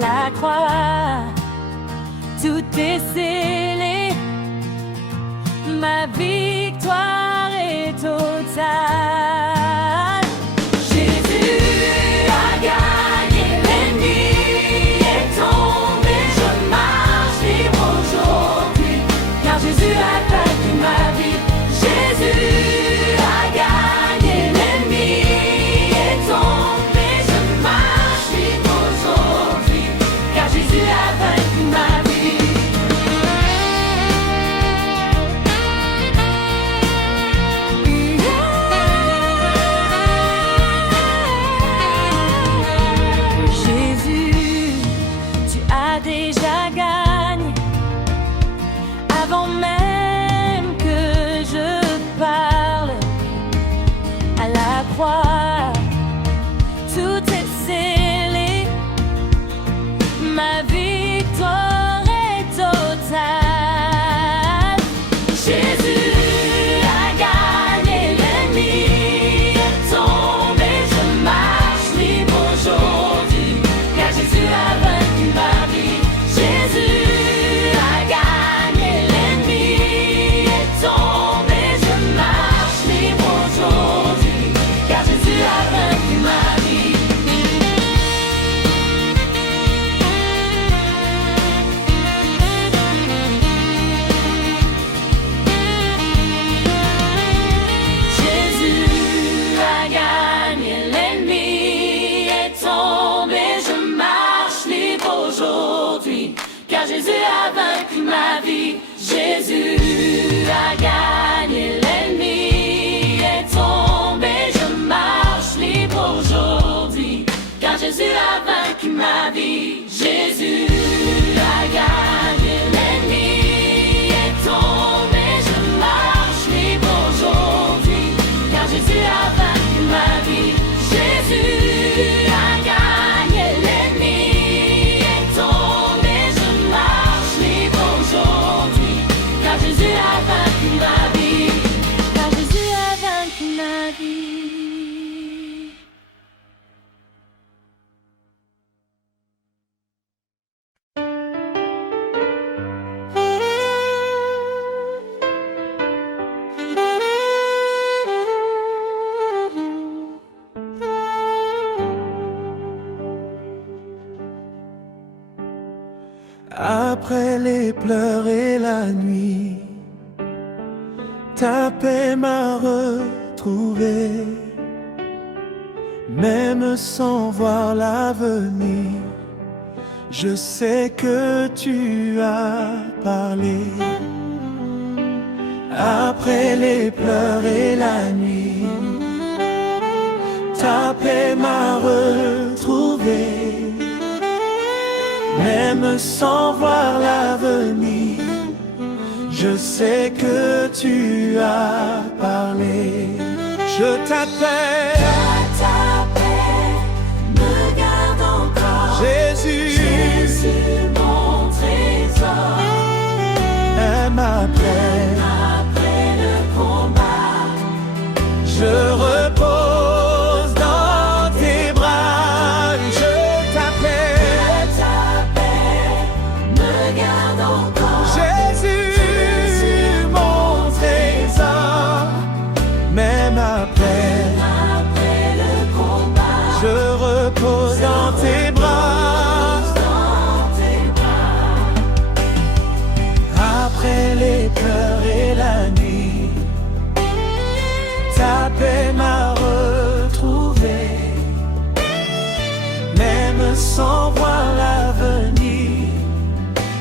la croix, tout est scellé, ma victoire est totale. Jésus a gagné, l'ennemi est tombé, je marche libre aujourd'hui, car Jésus a vaincu ma vie. Jésus a gagné, l'ennemi est tombé, je marche libre aujourd'hui, car Jésus a vaincu ma vie. Jésus, tu as déjà gagné avant même que je parle. À la croix, tout est scellé, ma victoire est totale. Jésus a gagné, l'ennemi est tombé, je marche libre aujourd'hui, car Jésus a vaincu ma vie. Jésus a gagné, l'ennemi est tombé, je marche libre aujourd'hui, car Jésus a vaincu ma vie. Jésus a gagné, l'ennemi est tombé, je marche libre aujourd'hui, car Jésus a vaincu ma vie. Jésus a gagné, l'ennemi est tombé, je marche libre aujourd'hui, car Jésus a vaincu ma vie. Jésus a gagné, l'ennemi est tombé, je marche libre aujourd'hui, car Jésus a vaincu ma vie. Jésus a gagné, l'ennemi est tombé, je marche libre aujourd'hui, car Jésus a vaincu ma vie, car Jésus a vaincu ma vie. Après les pleurs et la nuit, ta paix m'a retrouvé. Même sans voir l'avenir, je sais que tu as parlé. Après les pleurs et la nuit, ta paix m'a retrouvé. Même sans voir l'avenir, je sais que tu as parlé. Je t'appelle, Me garde encore, Jésus, Jésus mon trésor. elle m'appelle. Après le combat, Je repose dans tes bras. Je t'appelle, me garde encore, Jésus, mon trésor. Même après, après le combat, je repose dans tes bras. dans tes bras. Après les pleurs et la nuit, ta paix m'a retrouvé. Même sans voir l'avenir,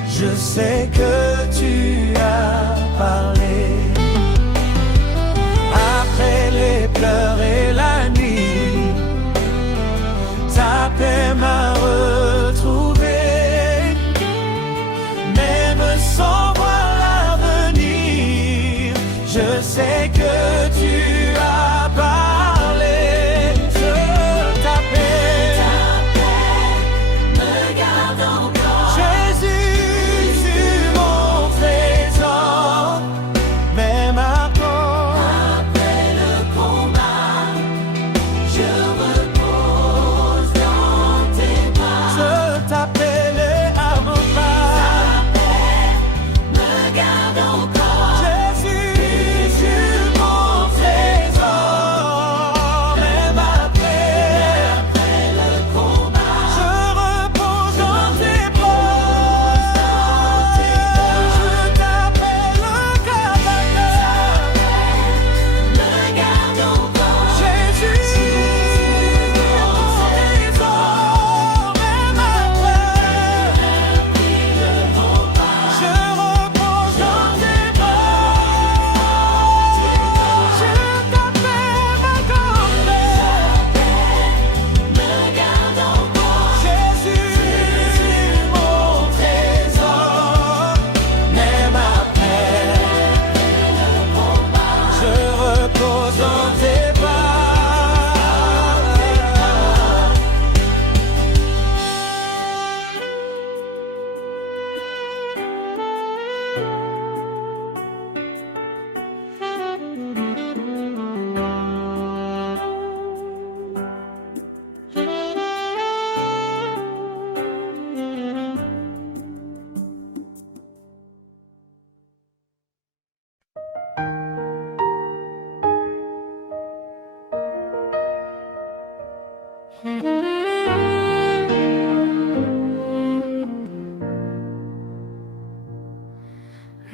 je sais que tu as parlé. Après les pleurs et la nuit, ta paix m'a retrouvé. Même sans voir l'avenir, je sais que tu as parlé. Je t'appelle, Me garde encore, Jésus, mon trésor.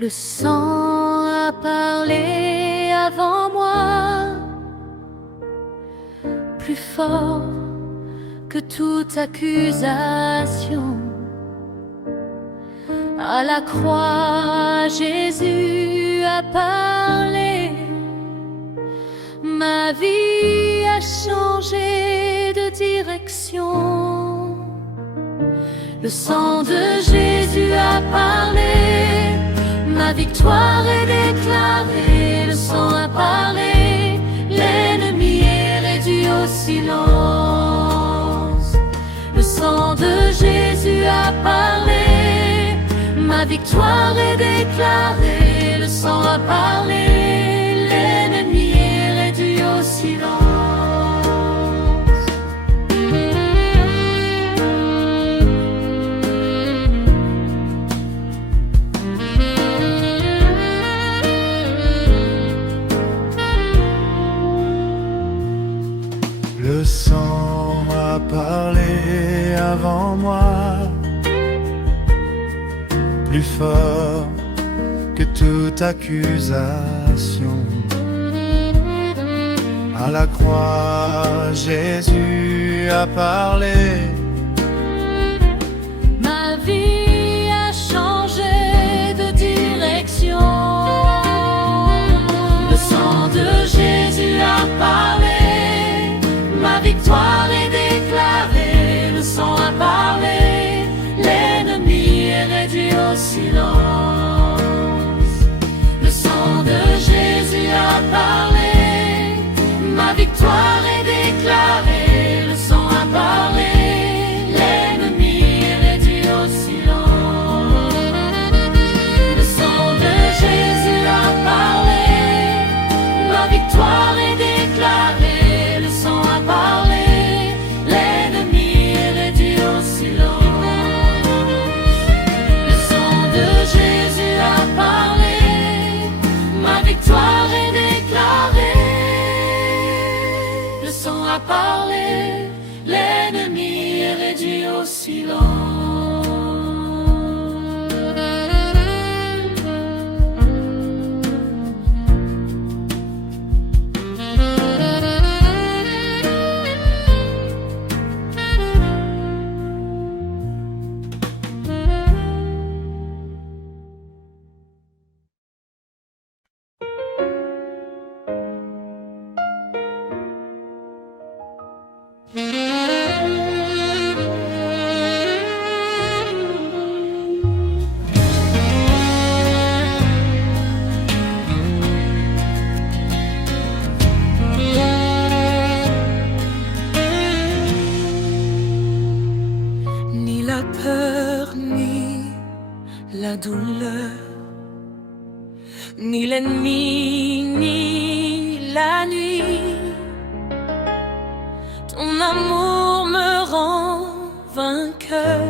Le sang a parlé avant moi, plus fort que toute accusation. À la croix, Jésus a parlé. Ma vie a changé de direction. Le sang de Jésus a parlé. Ma victoire est déclarée. Le sang a parlé. L'ennemi est réduit au silence. Le sang de Jésus a parlé. Ma victoire est déclarée. Le sang a parlé. L'ennemi est réduit au silence. Le sang a parlé avant moi, plus fort que toute accusation. À la croix, Jésus a parlé. Ma vie a changé de direction. Le sang de Jésus a parlé. Ma victoire est déclarée. Le sang a parlé. L'ennemi est réduit au silence. Le sang de Jésus a parlé. Ma victoire est déclarée. Le sang a parlé. L'ennemi est réduit au silence. Le sang de Jésus a parlé. Ma victoire est déclarée. Le sang a parlé. L'ennemi est réduit au silence. Le sang de Jésus a parlé. Ma victoire est déclarée. Le sang a parlé. L'ennemi est réduit au silence. Ni la peur, ni la douleur, ni l'ennemi, ni la nuit. Ton amour me rend vainqueur.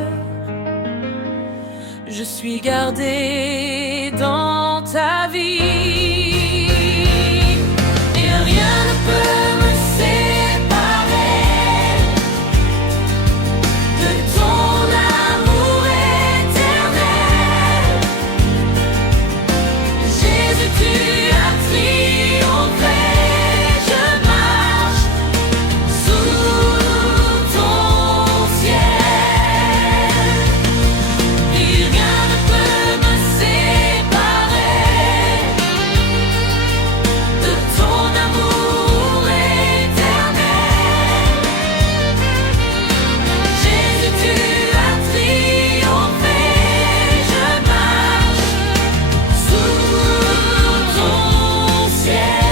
Je suis gardé dans ta vie. Et rien ne peut me séparer de ton amour éternel. Jésus, tu as triomphé. Je marche sous ton ciel. Et rien ne peut me séparer de ton amour éternel. Jésus, tu as triomphé. Je marche sous ton ciel.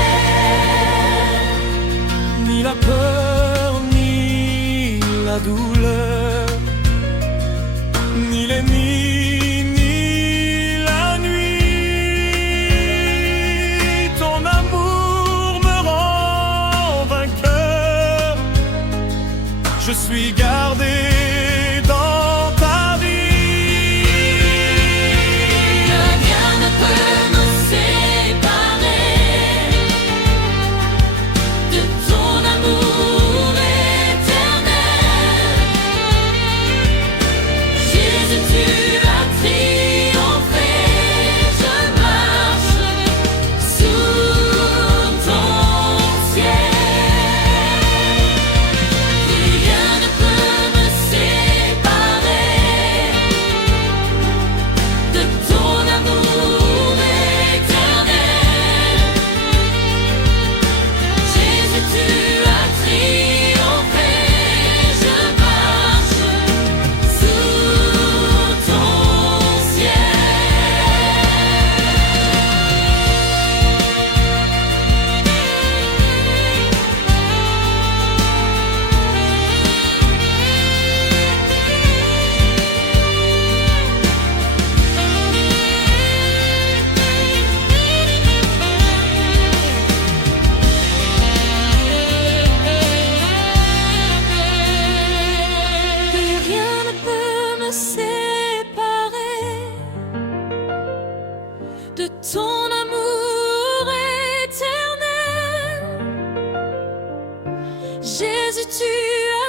Ni la peur, ni la douleur, ni l'ennemi, ni la nuit. Ton amour me rend vainqueur. Je suis gardé dans ta vie. Rien ne peut me séparer de ton amour éternel. Jésus, tu as triomphé. Je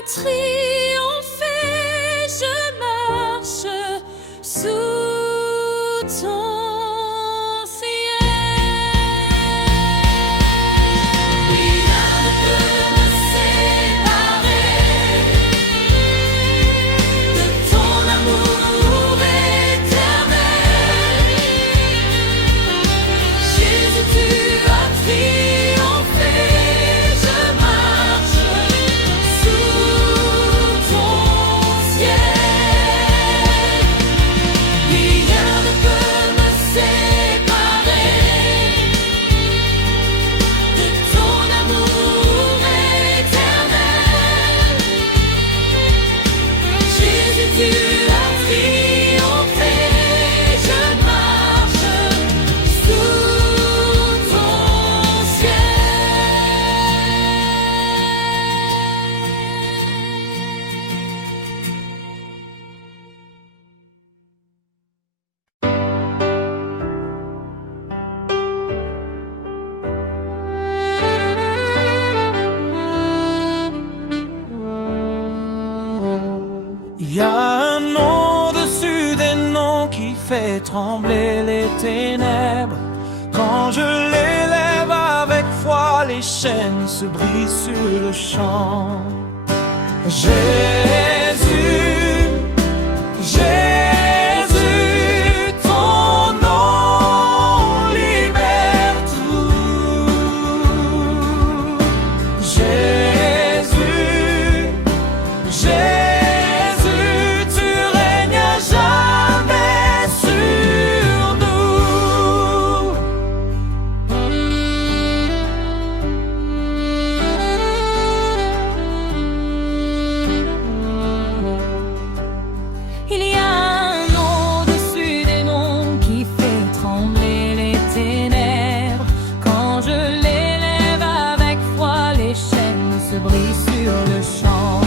triompher, je marche sous ton Il y a un nom au-dessus des noms qui fait trembler les ténèbres. Quand je l'élève avec foi, les chaînes se brisent sur le champ. Jésus, Jésus, ton nom libère tout. Jésus, Jésus, tu règnes à jamais sur nous. Il y a un nom au-dessus des noms qui fait trembler les ténèbres. Quand je l'élève avec foi, les chaînes se brisent sur le champ.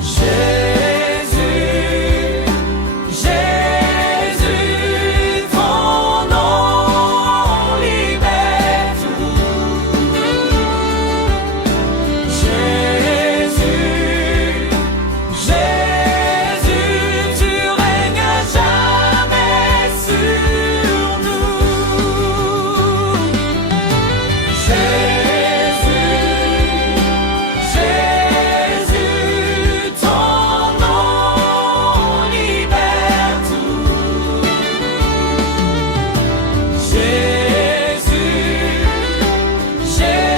Jésus, Jésus, ton nom libère tout. Jésus, Jésus, tu règnes à jamais sur nous. Jésus, Jésus, ton nom libère tout. Jésus, Jésus,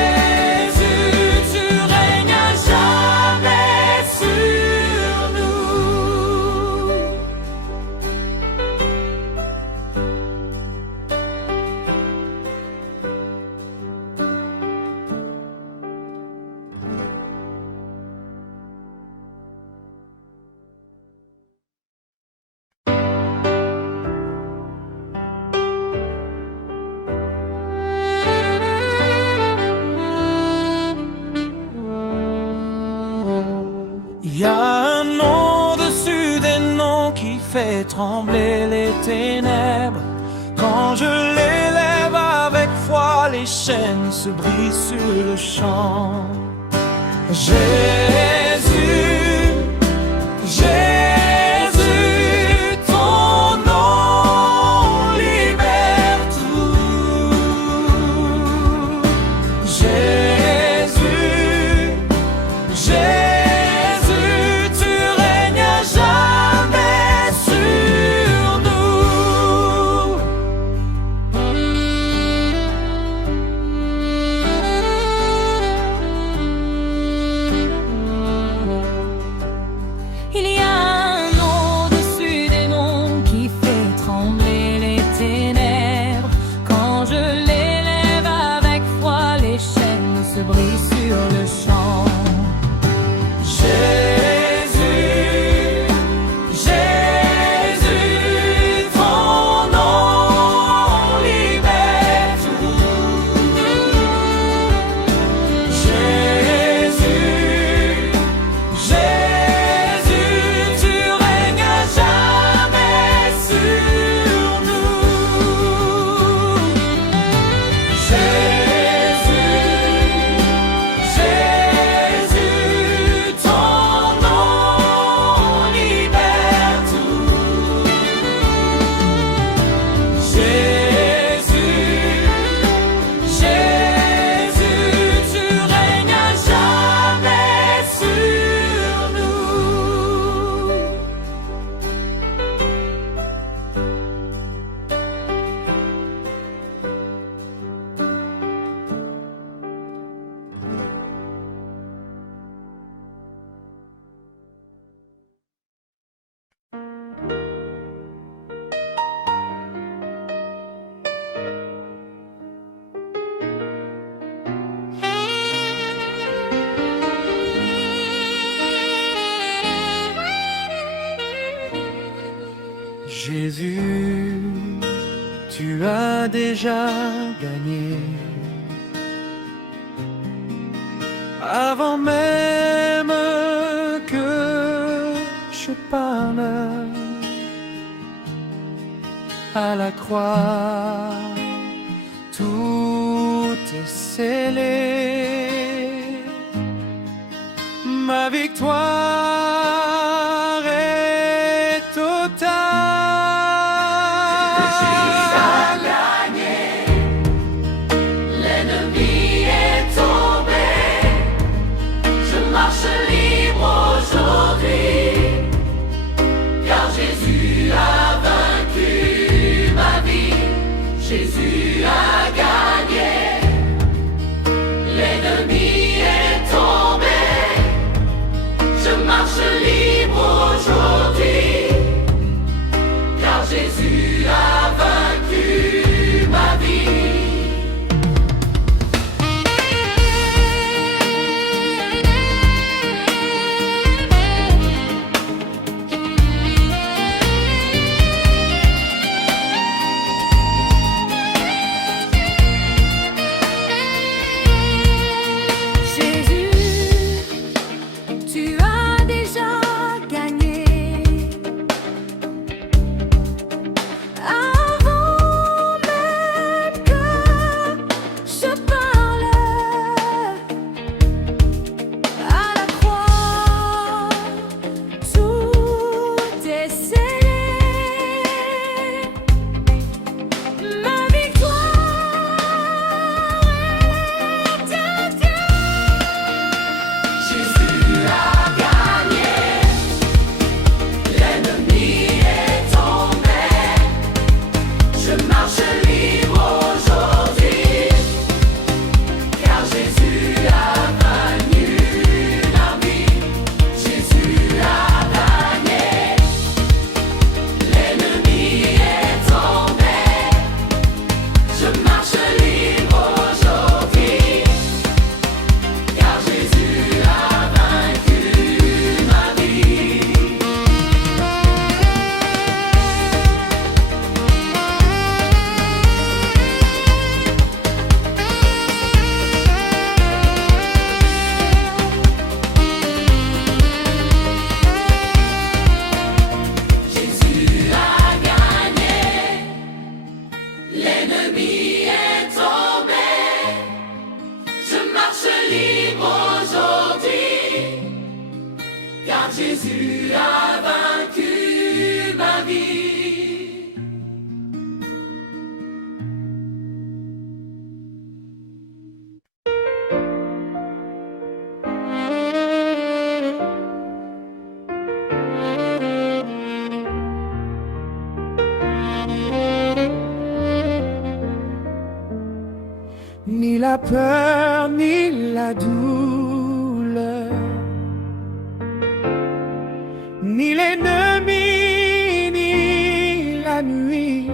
tu règnes à jamais sur nous. Il y a un nom au-dessus des noms qui fait trembler les ténèbres. Quand je l'élève avec foi, les chaînes se brisent sur le champ. Jésus, Jésus, ton nom libère tout. Jésus, Jésus, tu règnes à jamais sur nous. Jésus, tu as déjà gagné. Avant même que je parle, à la croix, tout est scellé. Ma victoire est totale. Jésus a gagné, l'ennemi est tombé. Je marche libre aujourd'hui, car Jésus a vaincu ma vie. Jésus a gagné, l'ennemi est tombé. Je marche libre aujourd'hui, car Jésus a vaincu ma vie. Jésus, tu as déjà gagné. Avant même que je parle, à la croix, tout est scellé. Ma victoire est totale. Jésus a gagné, l'ennemi est tombé. Je marche libre aujourd'hui, car Jésus a vaincu la vie. Jésus a gagné, l'ennemi est tombé. Je marche libre aujourd'hui, car Jésus a vaincu ma vie. Jésus a gagné, l'ennemi est tombé. Je marche libre aujourd'hui, car Jésus a vaincu ma vie. Ni la peur, ni la douleur, ni l'ennemi, ni la nuit.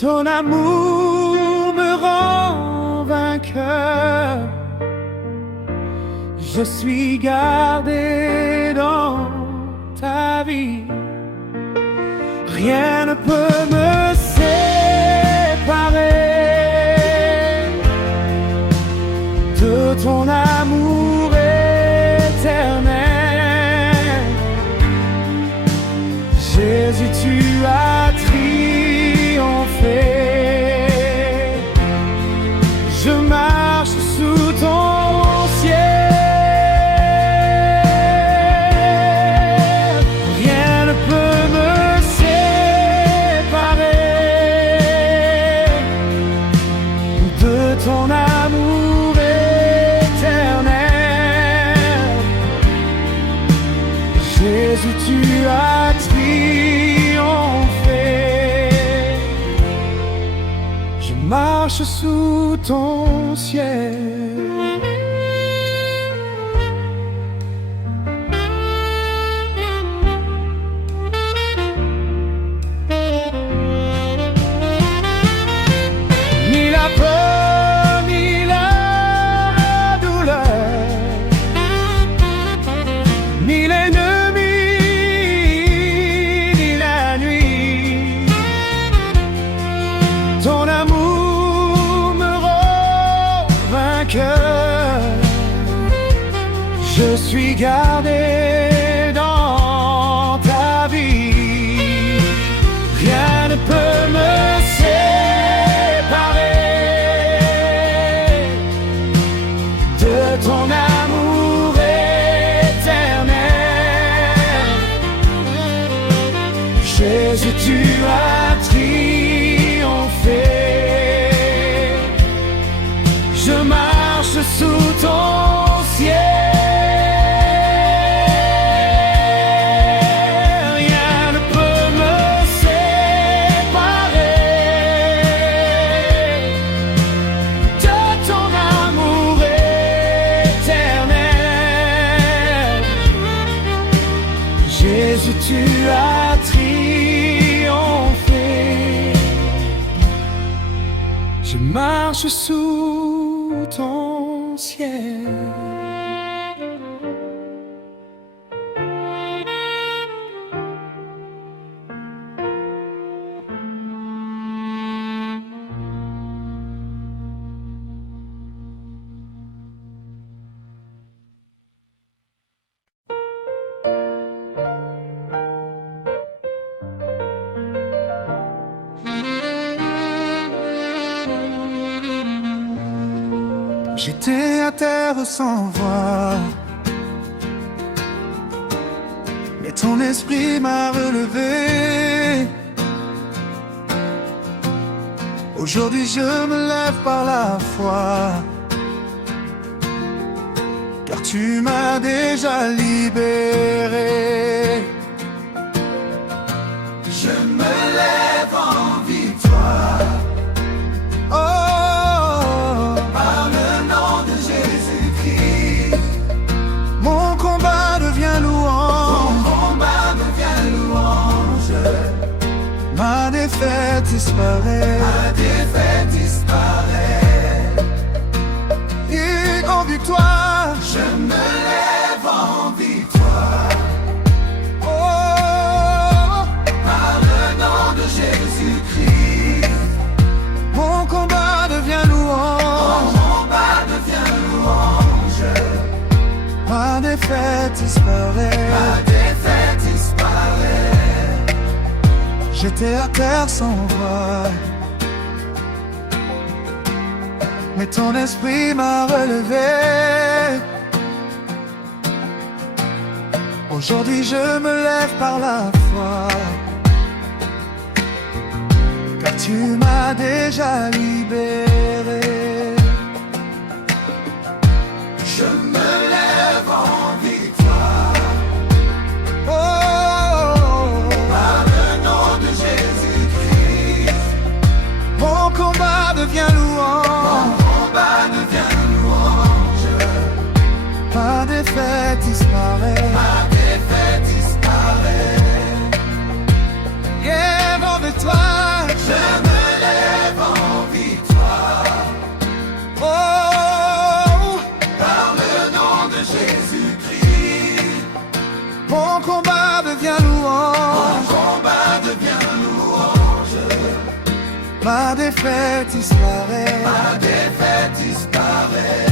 Ton amour me rend vainqueur. Je suis gardé dans ta vie. Rien ne peut me séparer de ton amour éternel. Jésus, tu as triomphé. Je marche sous ton ciel. Rien ne peut me séparer de ton amour éternel. Jésus, tu as triomphé. Je marche sous ton ciel. Ni la peur, ni la douleur, ni l'ennemi, Je suis gardé dans ta vie. Rien ne peut me séparer de ton amour éternel. Jésus, tu as triomphé. Je marche sous ton ciel. Jésus, tu as triomphé. Je marche sous ton ciel. J'étais à terre sans voix, mais ton esprit m'a relevé. Aujourd'hui je me lève par la foi, car tu m'as déjà libéré. Je me lève en victoire. Ma défaite disparaît. Ma défaite disparaît. Et en victoire, je me lève en victoire. Oh, par le nom de Jésus-Christ, mon combat devient louange. Mon combat devient louange. Ma défaite disparaît. Ma défaite disparaît. J'étais à terre sans voix, mais ton esprit m'a relevé. Aujourd'hui je me lève par la foi, car tu m'as déjà libéré. Je me lève en victoire. Mon combat devient louange. Mon combat devient louange. Ma défaite disparaît. Ma défaite disparaît. Yeah, mon victoire. Je me lève en victoire. Oh, par le nom de Jésus-Christ, mon combat devient louange. Mon combat devient louange. Ma défaite disparaît. Ma défaite disparaît.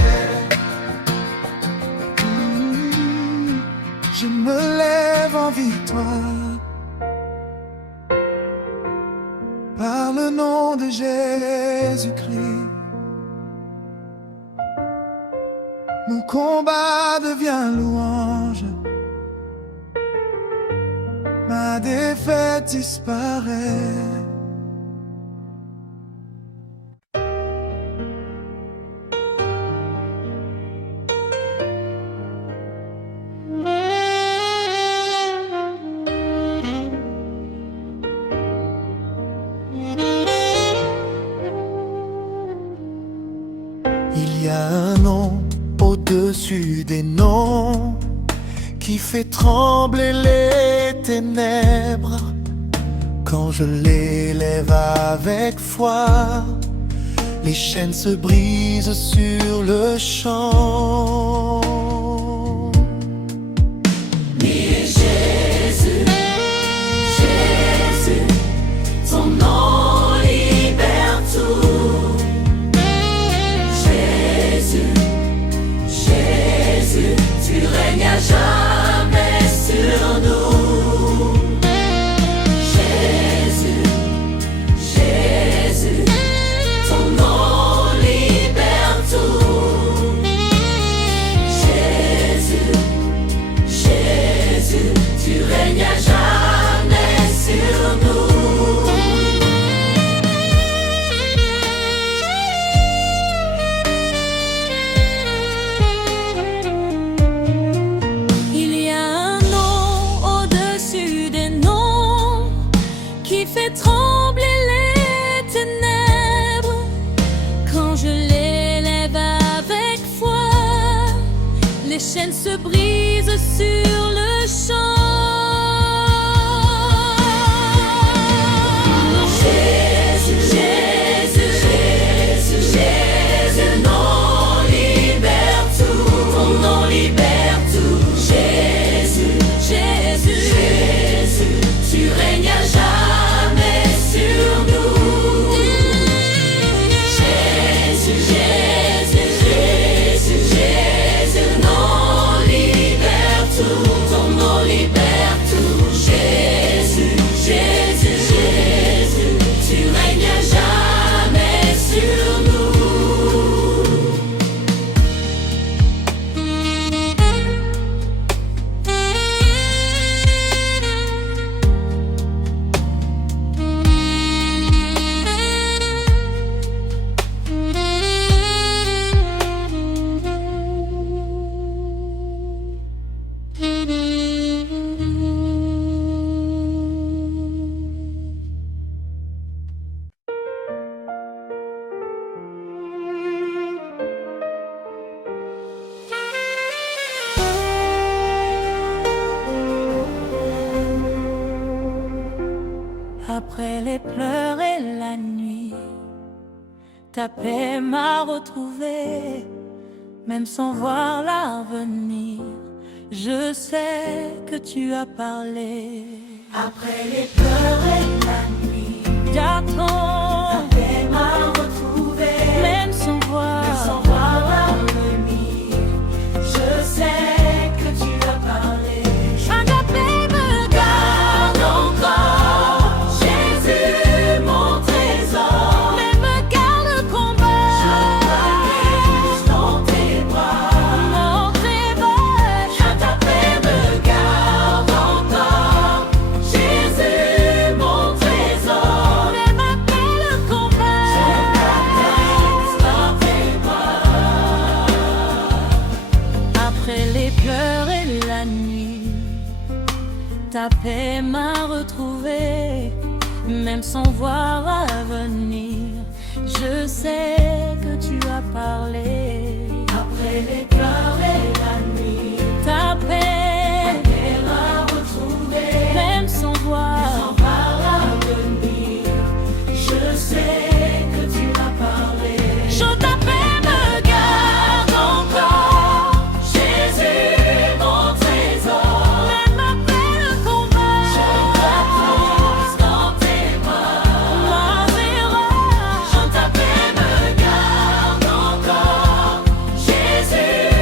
Je me lève en victoire. Par le nom de Jésus-Christ, mon combat devient louange. Ma défaite disparaît. Il y a un nom au-dessus des noms qui fait trembler les ténèbres. Quand je l'élève avec foi, les chaînes se brisent sur le champ. Mais Jésus, Jésus, ton nom libère tout. Jésus, Jésus, tu règnes. brise sur le champ. Jésus, Jésus, Jésus, Jésus, nom libère tout, ton nom libère tout. Jésus, Jésus, Jésus, tu règnes à jamais sur nous. Jésus, Jésus, Jésus, Jésus, nom libère tout, ton nom libère tout. Jésus, Jésus, Jésus, tu règnes à jamais sur nous. Après les pleurs et la nuit, ta paix m'a retrouvée, même sans voir l'avenir. Je sais que tu as parlé. Après les pleurs et la nuit, J'attends, ta paix m'a retrouvé, même sans voir. sans voir l'avenir. Je sais que tu as parlé. Ta paix me Garde encore, Jésus, mon trésor. mais me garde le combat. Dans tes bras, Mon trésor, ta paix me garde encore. Jésus, mon trésor. mais me garde le combat. Dans tes bras. Après les pleurs et la nuit, ta paix m'a retrouvé, même sans voir l'avenir. Je sais que tu as parlé. Après les pleurs et la nuit, Ta paix, elle m'a retrouvé. même sans voir. Sans voir l'avenir, je sais que tu as parlé. Ta paix me Garde encore, Jésus, mon trésor. mais me fait le combat. Dans tes bras, Mon trésor, ta paix me garde encore. Jésus,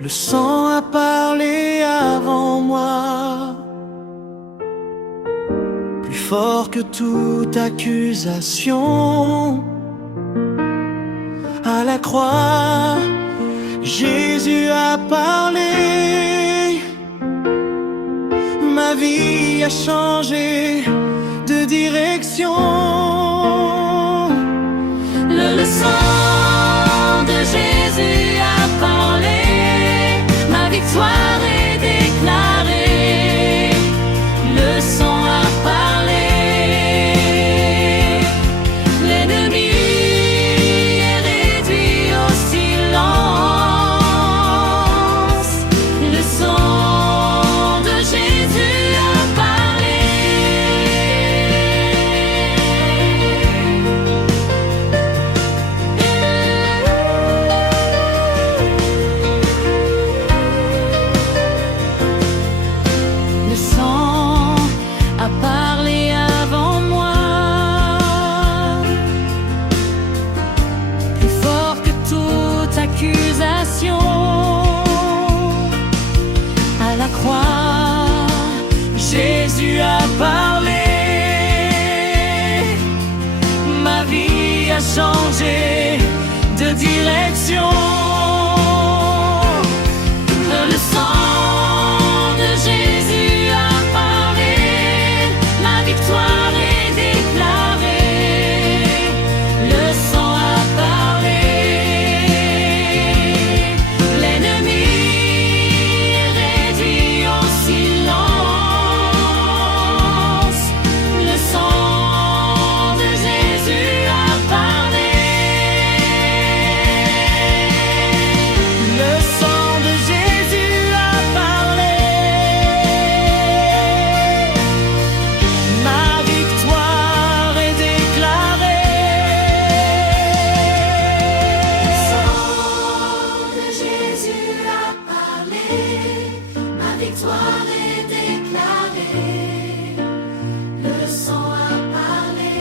Le sang a parlé avant moi, plus fort que toute accusation. À la croix, Jésus a parlé. Ma vie a changé de direction. Le sang de Jésus a parlé, ma victoire est déclarée. Le sang a parlé, l'ennemi est réduit au silence. Le sang de Jésus a parlé. Le sang a parlé avant moi, plus fort que toute accusation. À la croix, Jésus a parlé. Ma vie a changé de direction. le sang de Jésus a parlé, ma victoire est déclarée. Le sang a parlé, l'ennemi est réduit au silence. Le sang de Jésus a parlé. Le sang de Jésus a parlé. Ma victoire est déclarée. Le sang de Jésus a parlé, ma victoire est déclarée. Le sang a parlé,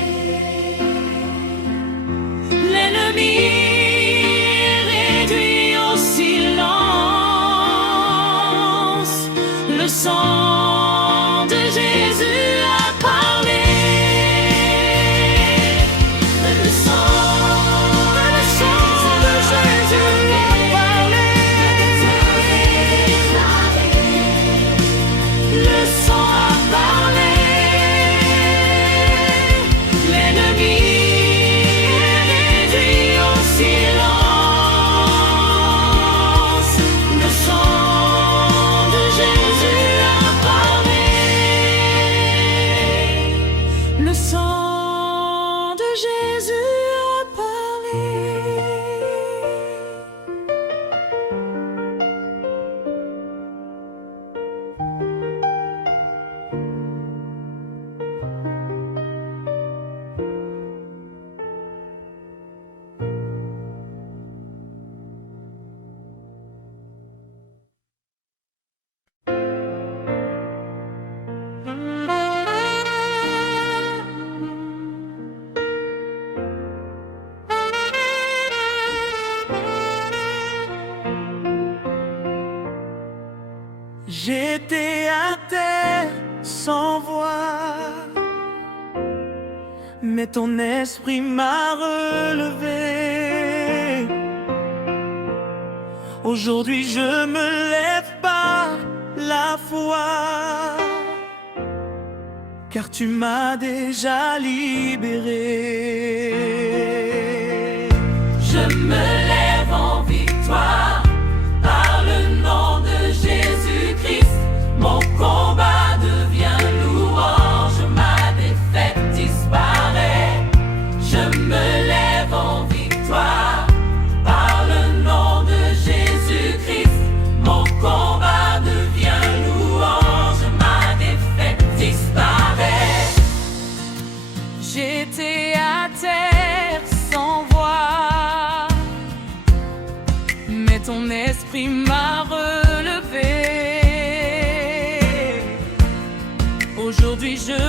l'ennemi est réduit au silence. Le sang de Jésus a parlé. Le sang de Jésus a parlé. Le sang a parlé. L'ennemi est réduit au silence. Le sang de Jésus a parlé. Le sang de Jésus a parlé. J'étais à terre sans voix, mais ton esprit m'a relevé. Aujourd'hui je me lève par la foi, car tu m'as déjà libéré. Je me lève en victoire par le nom de Jésus-Christ. Mon combat devient louange, ma défaite disparaît. Je me lève en victoire par le nom de Jésus-Christ. Mon combat devient louange, ma défaite disparaît. J'étais à terre sans voix, mais ton esprit m'a relevé. Aujourd'hui je